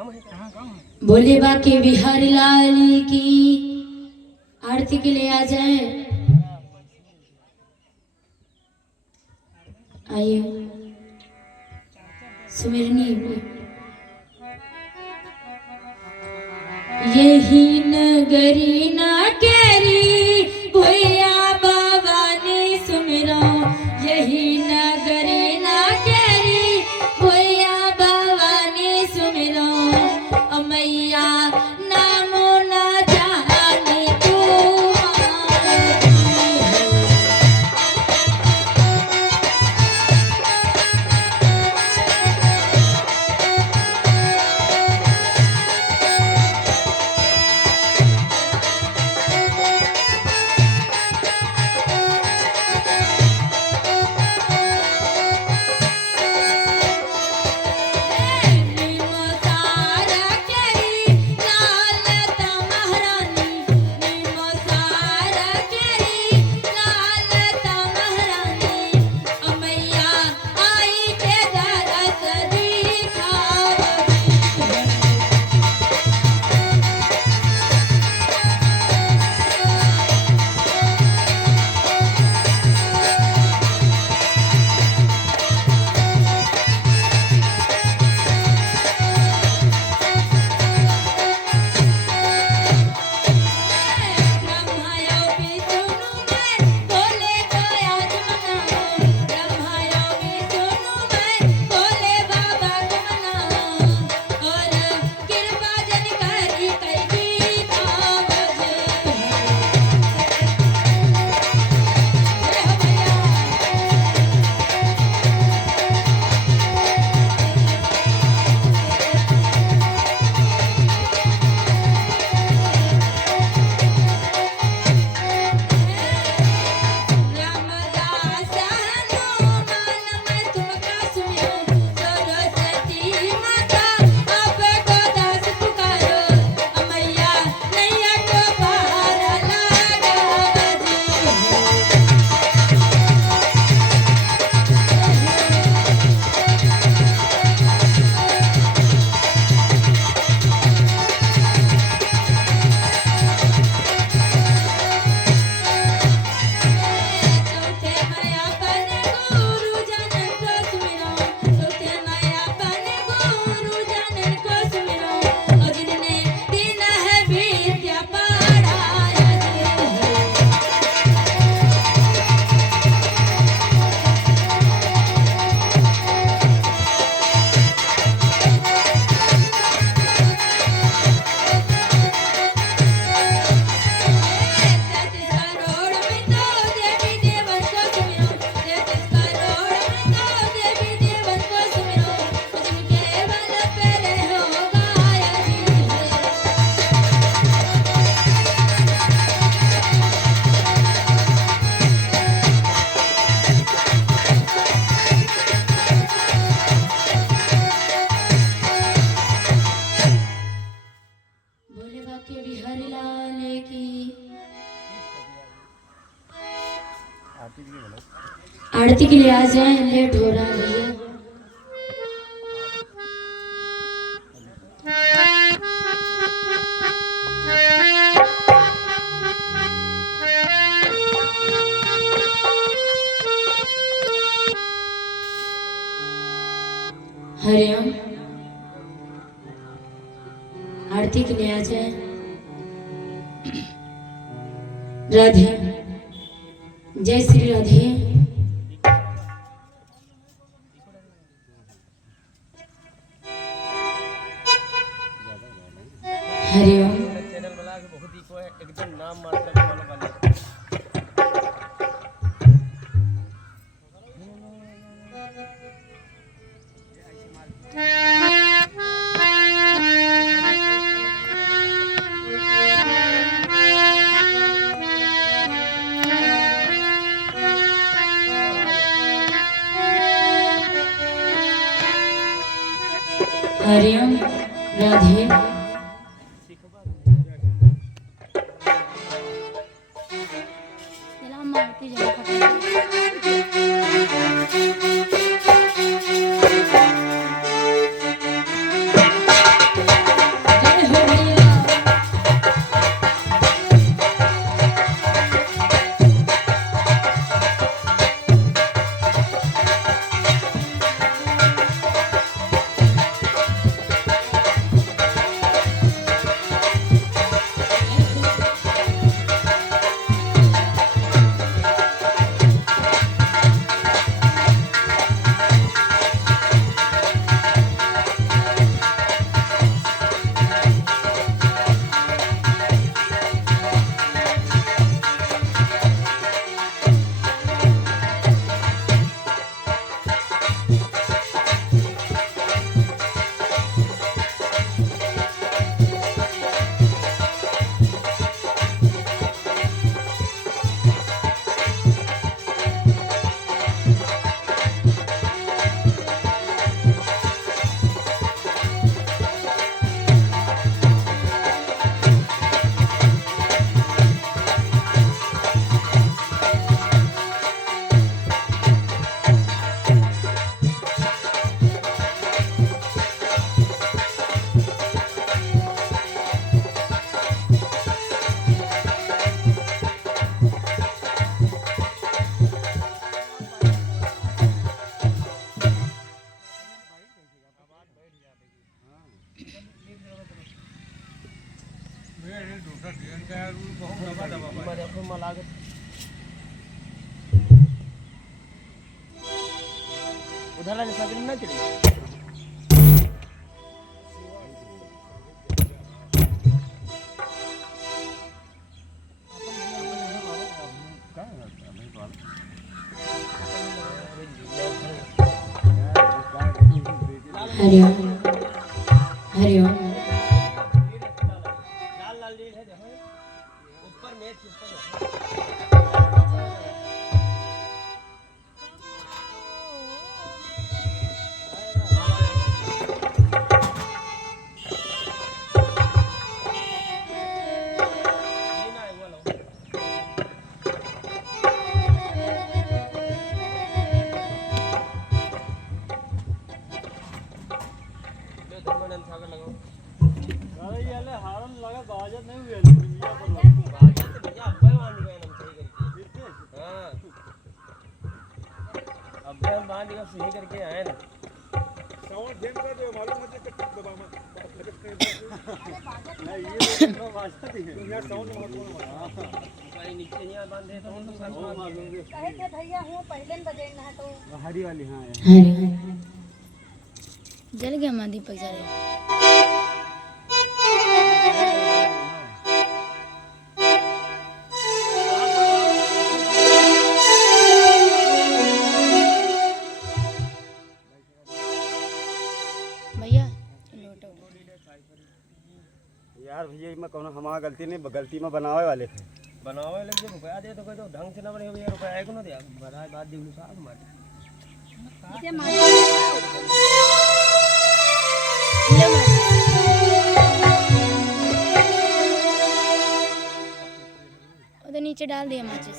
बोले बाके बिहारी लाल की आरती के लिए आ जाए। आइए सुमिरनी। यही नगरी ना केरी भैया बाबा ने सुमिरो, यही नगरी ना केरी भैया बाबा ने सुमिरो। मैया नामो ना जाने तू आरती के लिए आ जाए। लेट हो रहा है भैया। हरिओम। आरती के लिए आ जाए। राधे। जय श्री राधे। हरिओम। चैनल वाला बहुत ही कोई एकदम नाम मात्र वाला हरिओम। राधे। लागत उधर वाले साइकिल ना चली हरिओम हरिओम लाल लाल लील है देखो ऊपर मैच ऊपर ये ना है वो लो ले धर्मानंद सागर लगाओ अरे ये ले हारन लगा बाजत नहीं हुए भैया पर बाजा तो भैया अब्बे बांध गए हम सही करके हां अब्बे हम बांध के सही करके आए ना साउंड जेन कर दो मालूम मुझे कट दबा में नहीं ये तो बाजत ही है यार साउंड मत बोलो भाई नीचे यहाँ बांधे तो हम तो सब मालूम है कहे के भैया हूँ पहले न बजेना है तो हरी वाली हां हरि जल गया मां दीपक जल भैया यार भैया मैं कहूँ हमारा गलती नहीं गलती में बनावे वाले थे बनावे लगे रुपया दे तो कोई तो ढंग से ना बने भैया रुपया है को ना दिया बड़ा बात दिलू साहब हमारे इसे मार ले मां उधर नीचे डाल दिया माचिस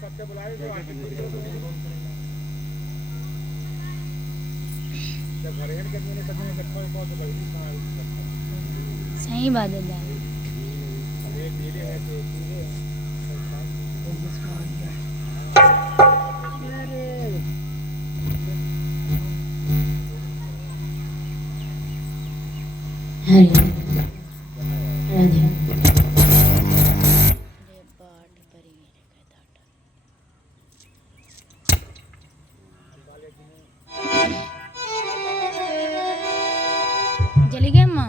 सबके बुलाए जो जब घर हेड करने ने सबने सबको बहुत बड़ी सही बात है दादा एक नीले है तो पूरे हरि राधे चली गई अम्मा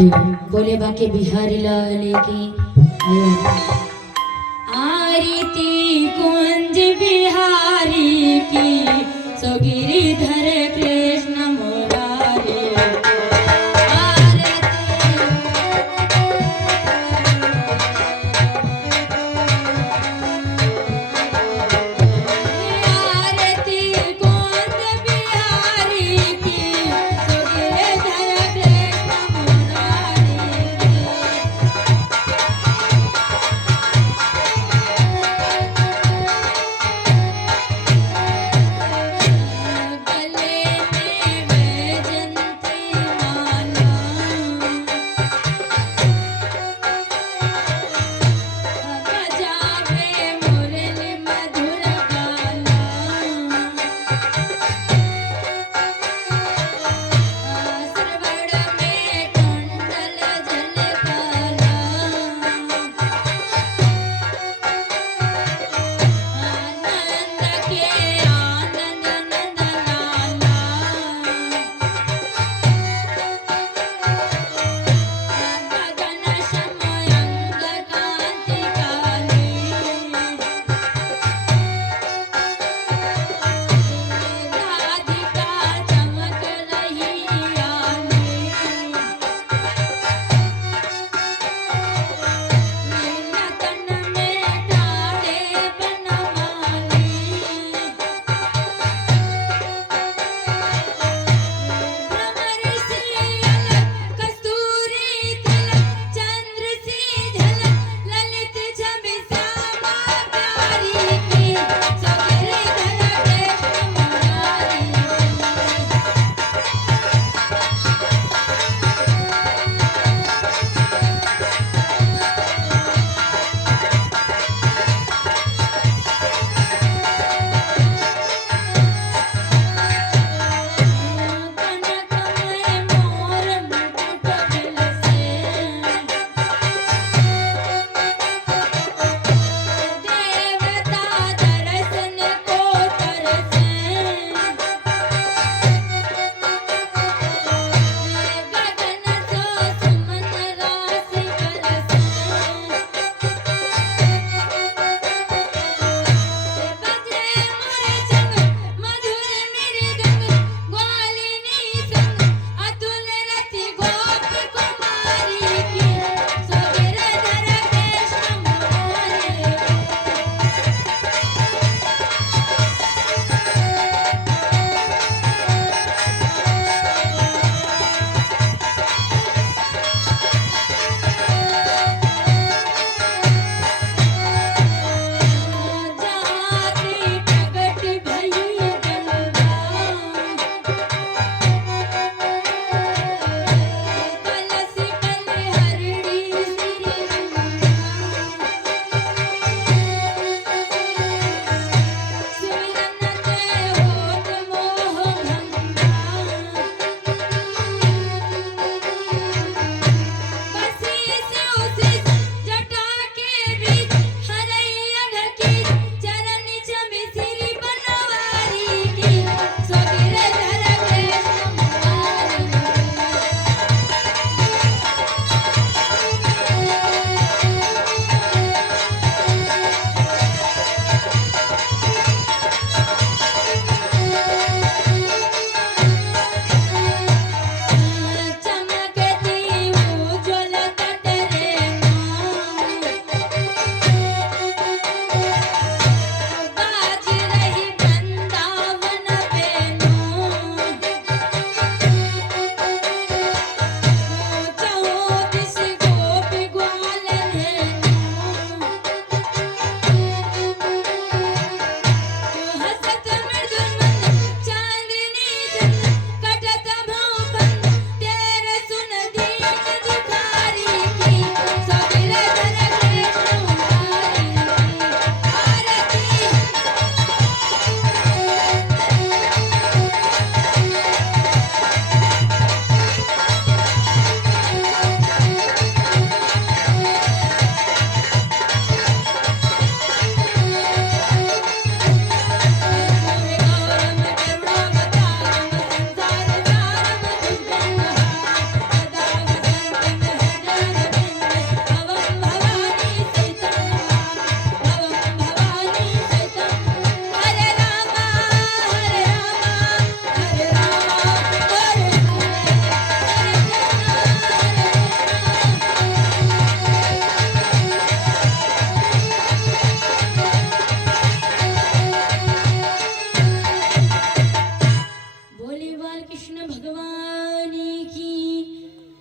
बिहारी बोले बाके बिहारी लाल की आरती कुंज बिहारी की सो गिरिधर कृष्ण मुरारी आरती कुंज बिहारी की सो गिरिधर कृष्ण मुरारी गले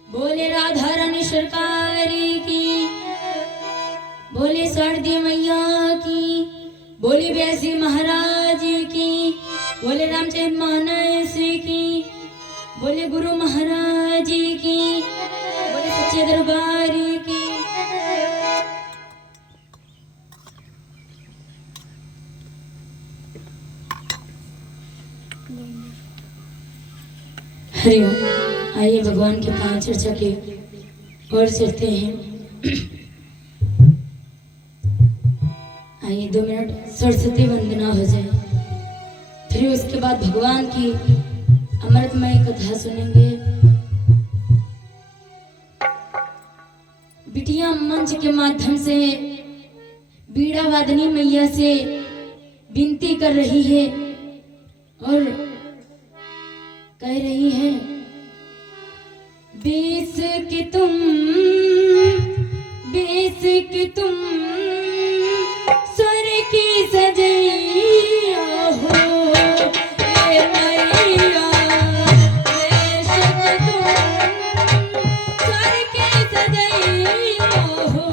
बोले राधा रानी सरकार की, बोले शारदी मैया की, बोले व्यासी महाराज की, बोले रामचंद्र मानस की, बोले गुरु महाराज की, बोले सच्चे दरबार की। हरिओम। आइए भगवान के पांच चर्चा के और चलते हैं। आइए 2 मिनट सरस्वती वंदना हो जाए, फिर उसके बाद भगवान की अमृतमय कथा सुनेंगे। बिटिया मंच के माध्यम से बीड़ा वादनी मैया से विनती कर रही है और कह रही है, बेस के तुम स्वर की सजैया हो ए मैया, बेस के तुम स्वर की सजैया हो।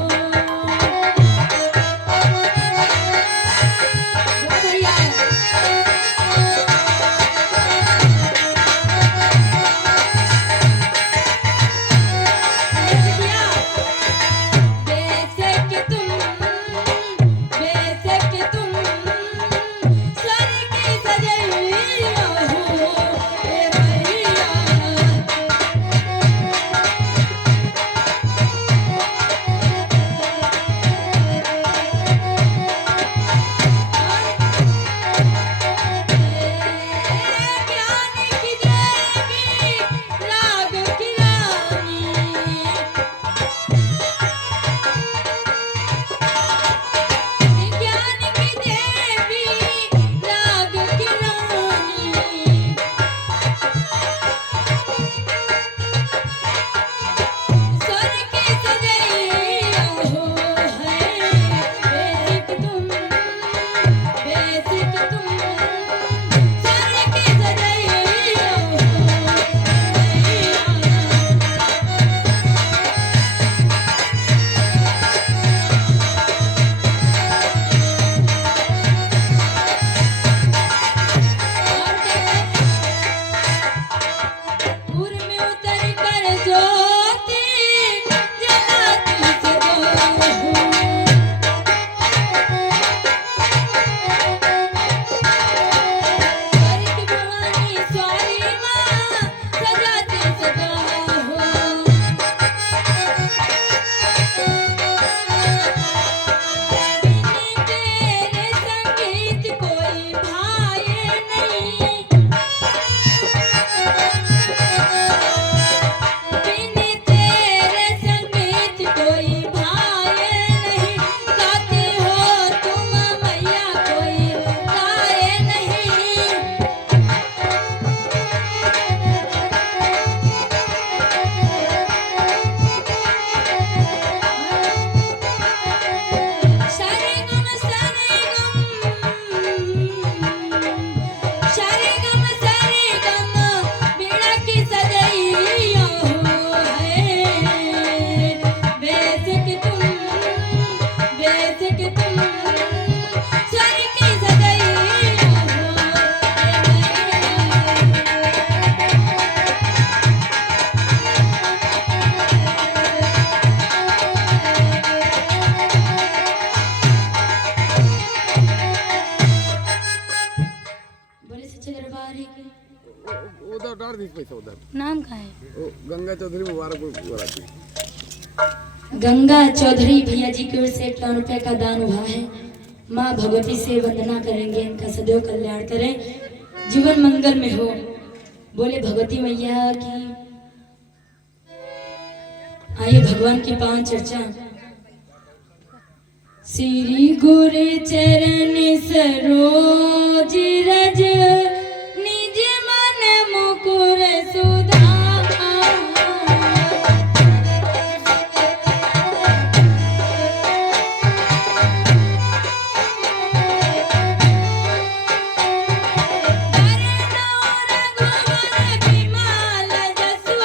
उधर डाल दी पैसा उधर। नाम का है वो गंगा चौधरी मुबारकपुर वाला। गंगा चौधरी भैया जी की ओर से 51 रुपए का दान हुआ है। माँ भगवती से वंदना करेंगे, इनका सदैव कल्याण करें, जीवन मंगल में हो। बोले भगवती मैया की। आइए भगवान की 5 चर्चा। श्री गुरु चरण सरोज रज निज मन मुकुर सुधा। रघुवर बिमल जसु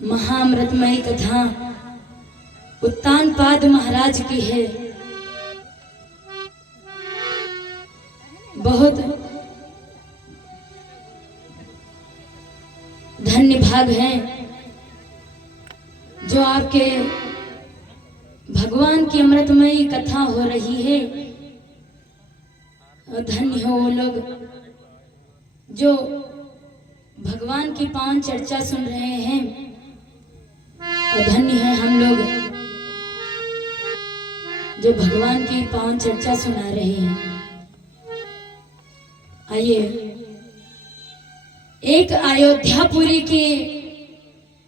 महाअमृतमयी कथा उत्तानपाद महाराज की है। बहुत धन्य भाग हैं जो आपके भगवान की अमृतमयी कथा हो रही है। और धन्य हो वो लोग जो भगवान की पावन चर्चा सुन रहे हैं, और धन्य है हम लोग जो भगवान की पावन चर्चा सुना रहे हैं। आइए, एक अयोध्यापुरी के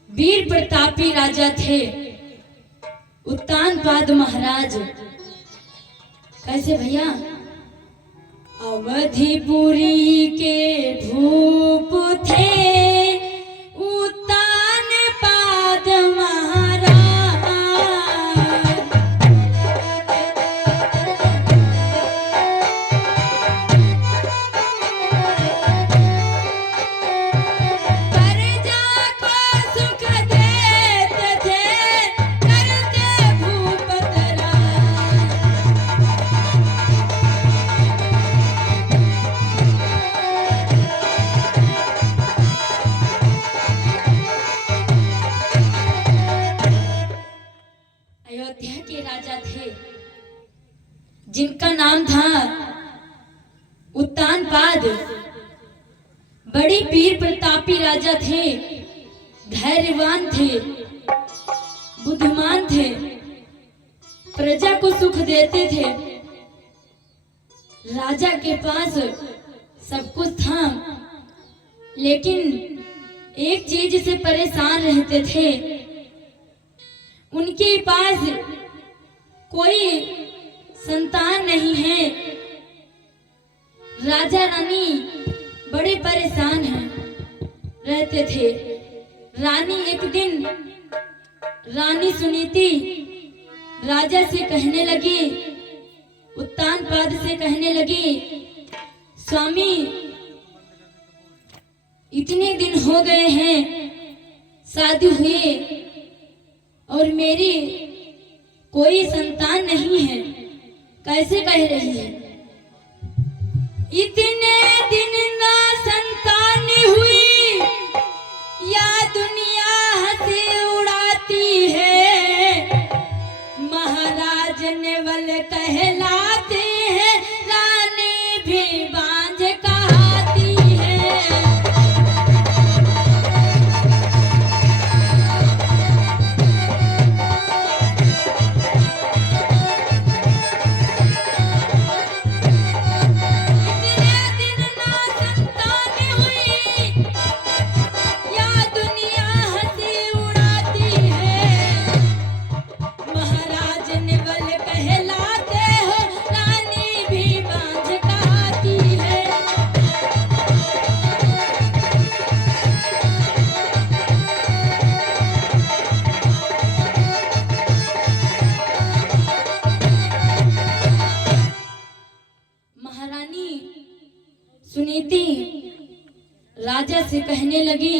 वीर प्रतापी राजा थे उत्तानपाद महाराज। कैसे भैया? अवधिपुरी के भूप थे उत्तानपाद महाराज। प्रजा को सुख देते थे, करते भूपत राज। अयोध्या के राजा थे जिनका नाम था उत्तानपाद। बड़े वीर प्रतापी राजा थे, धैर्यवान थे, बुद्धिमान थे, प्रजा को सुख देते थे। राजा के पास सब कुछ था, लेकिन एक चीज से परेशान रहते थे। उनके पास कोई संतान नहीं है। राजा रानी बड़े परेशान हैं रहते थे। रानी एक दिन रानी सुनीति राजा से कहने लगी, उत्तानपाद से कहने लगी, स्वामी इतने दिन हो गए हैं शादी हुए और मेरी कोई संतान नहीं है, कैसे कह रही है? इतने दिन ना संतान हुई, या दुनिया हंसी उड़ाती है। महाराज नेवल कहलाते हैं, रानी भी बांझ कहती है। सुनीति राजा से कहने लगी,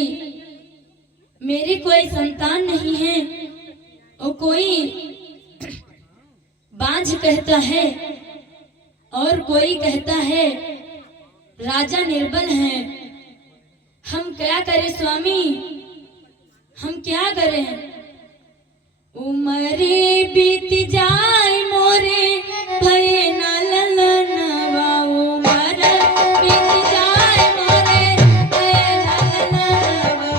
मेरी कोई संतान नहीं है और कोई बांझ कहता है और कोई कहता है राजा निर्बल है। हम क्या करें स्वामी, हम क्या करें? उमरे बीत जाए मोरे भय ना ललनवा। उमर बीत जाए मोरे भय ना ललनवा।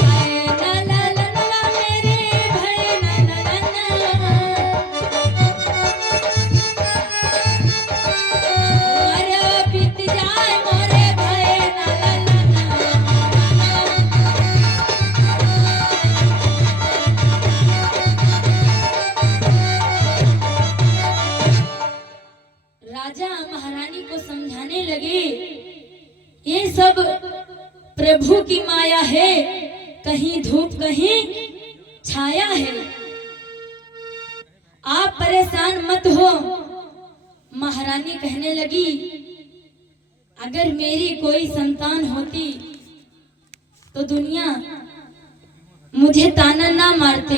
भय ना ललनवा मेरे भय ना ललनवा। उमर बीत जाए मोरे भय ना ललनवा। राजा महारानी को समझाने लगे, ये सब प्रभु की माया है, कहीं धूप कहीं छाया है। आप परेशान मत हो, महारानी कहने लगी, अगर मेरी कोई संतान होती तो दुनिया मुझे ताना ना मारते।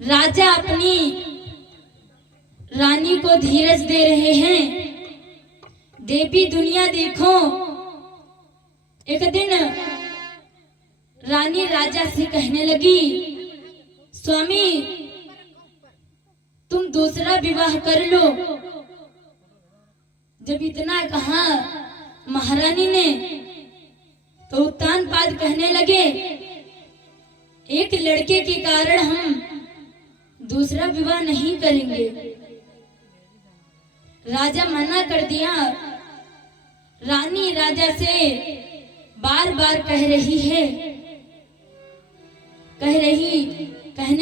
राजा अपनी रानी को धीरज दे रहे हैं। देवी दुनिया देखो, एक दिन रानी राजा से कहने लगी, स्वामी तुम दूसरा विवाह कर लो। जब इतना कहा महारानी ने तो उत्तानपाद कहने लगे, एक लड़के के कारण हम दूसरा विवाह नहीं करेंगे। राजा मना कर दिया। रानी राजा से बार बार कहने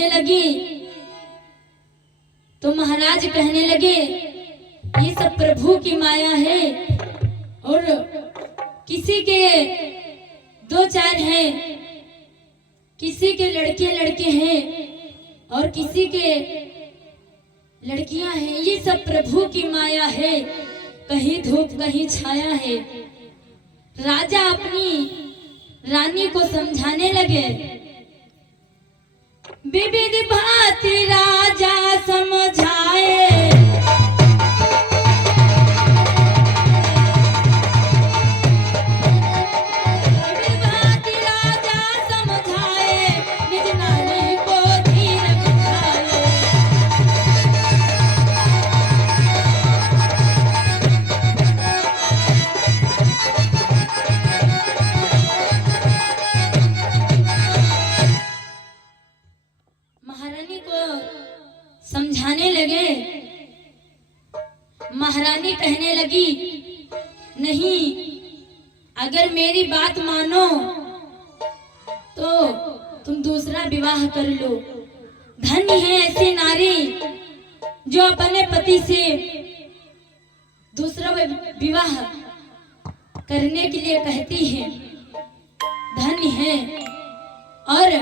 लगी तो महाराज कहने लगे, ये सब प्रभु की माया है और किसी के दो चार हैं, किसी के लड़के हैं और किसी के लड़कियां हैं। ये सब प्रभु की माया है, कहीं धूप कहीं छाया है। राजा अपनी रानी को समझाने लगे। विविध भांति राजा समझाए, विविध भांति राजा समझाए, निज नारी को धीर बिठाए। महारानी को समझाने लगे। महारानी कहने लगी, नहीं, अगर मेरी बात मानो तो तुम दूसरा विवाह कर लो। धन्य है ऐसी नारी जो अपने पति से दूसरा विवाह करने के लिए कहती है। धन्य है। और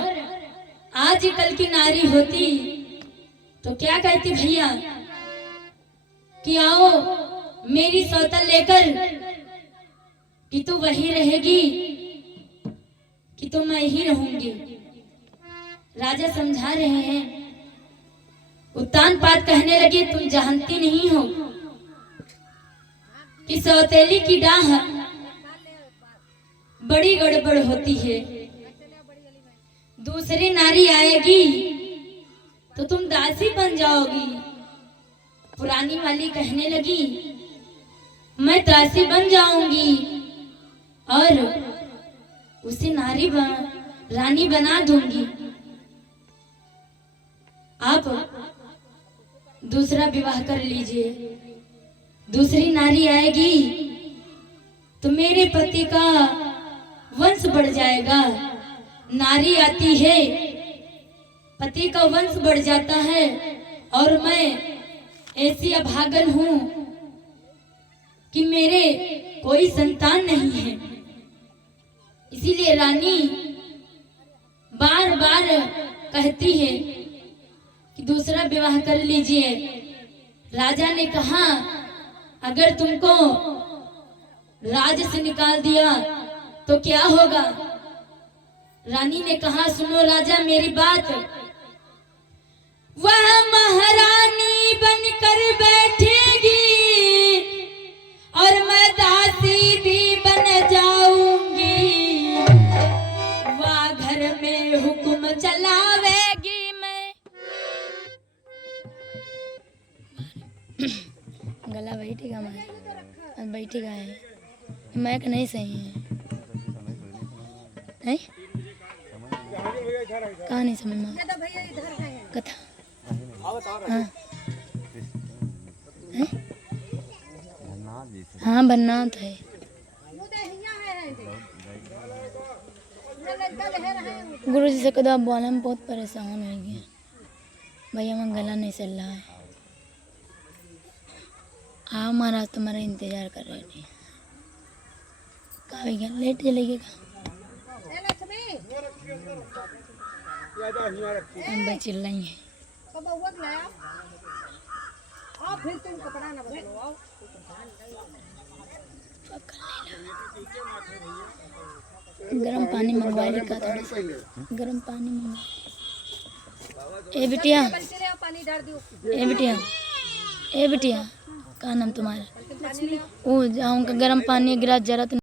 आजकल की नारी होती तो क्या कहती भैया कि आओ मेरी सौतन लेकर, कि तू वही रहेगी कि तो मैं ही रहूंगी। राजा समझा रहे हैं। उत्तानपाद कहने लगे, तुम जानती नहीं हो कि सौतेली की डाह बड़ी गड़बड़ होती है। दूसरी नारी आएगी तो तुम दासी बन जाओगी। पुरानी वाली कहने लगी, मैं दासी बन जाऊंगी और उसे रानी बना दूंगी। आप दूसरा विवाह कर लीजिए। दूसरी नारी आएगी तो मेरे पति का वंश बढ़ जाएगा। नारी आती है, पति का वंश बढ़ जाता है और मैं ऐसी अभागन हूं कि मेरे कोई संतान नहीं है। इसीलिए रानी बार बार कहती है कि दूसरा विवाह कर लीजिए। राजा ने कहा, अगर तुमको राज से निकाल दिया तो क्या होगा? रानी ने कहा, सुनो राजा मेरी बात। वह महारानी बनकर बैठेगी और मैं दासी भी बन जाऊंगी। वह घर में हुक्म चलावेगी। मैं गला बैठेगा, मैं बैठेगा है, मैक नहीं सही है। नहीं कहाँ नहीं समझ में कथा। हाँ बनना तो है। गुरु जी से कदा बोला, हम बहुत परेशान हो गए भैया, मैं गला नहीं चल रहा है। हाँ महाराज तुम्हारा इंतजार कर रहे थे। कहा भैया लेट चलेगा, हम चिल्लाई है। आओ फिर तुम कपड़ा ना बदलो आओ गर्म पानी मंगवा लिखा थोड़ा सा गर्म पानी मंगवा ए बिटिया चले आओ पानी डाल दियो ए बिटिया का नाम तुम्हारा वो जाऊँ का गर्म पानी गिरा जरा